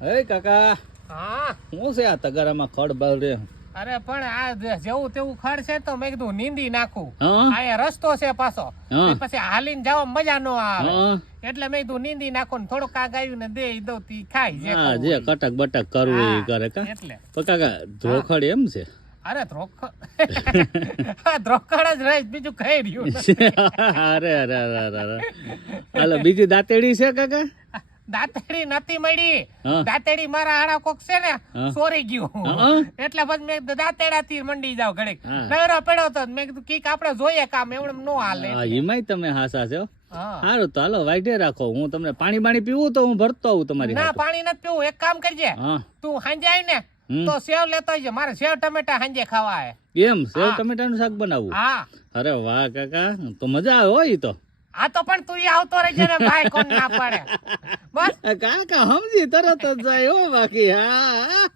હે કાકા, હા શું છે આ તગારામાં ખડ બળ રે? અરે પણ આ જેવું તેવું ખડ છે તો મેં કીધું નીંદી નાખું. હા આ રસ્તો છે પાછો, હા પછી હાલીને જાવ મજા નો આવે, હા એટલે મેં કીધું નીંદી નાખું ને થોડુંક આ ગાયું ને દે દઉં તી ખાય જે હા, ખાવું જે હોય. કટક બટક કરવું એ હા, કરે કા. એટલે પણ કાકા ધોખડ એમ છે? અરે ધ્રોકડ જ રહીશ, બીજું કઈ રહ્યું નથી. અરે અરે અરે અરે અરે. હાલો, બીજી દાંતેડી છે કાકા? દાંતેડી નથી મળી. હા. દાંતેડી મારા હાડા કોક છે ને હા. ચોરી ગયું, હા. એટલે પછી મેં દાંતેડા થી મંડી જાવ ઘડીક. હા. નવરો પડ્યો તો મેં કીધું કીક આપણે જોઈએ કામ એવડે નો હાલે હા, એટલે. એમાંય તમે હાસા છો. હા. સારું તો હાલો વાઈડે રાખો. હું તમને પાણી બાણી પીવું તો હું ભરતો આવું તમારી ના હાટુ. પાણી નથી પીવું, એક કામ કરજે, હા તું સાંજે આવી ને હમ. તો સેવ લેતો આવજે, મારે સેવ ટમેટા સાંજે ખાવા હે. એમ સેવ હા. ટમેટાનું શાક બનાવવું? હા અરે વાહ કાકા, તો મજા આવે હો ઈ તો. આ તો પણ તું આવતો રહેજે ને ભાઈ, કોણ ના પાડે. બસ કાકા સમજી તરત જ જાય હો બાકી. હા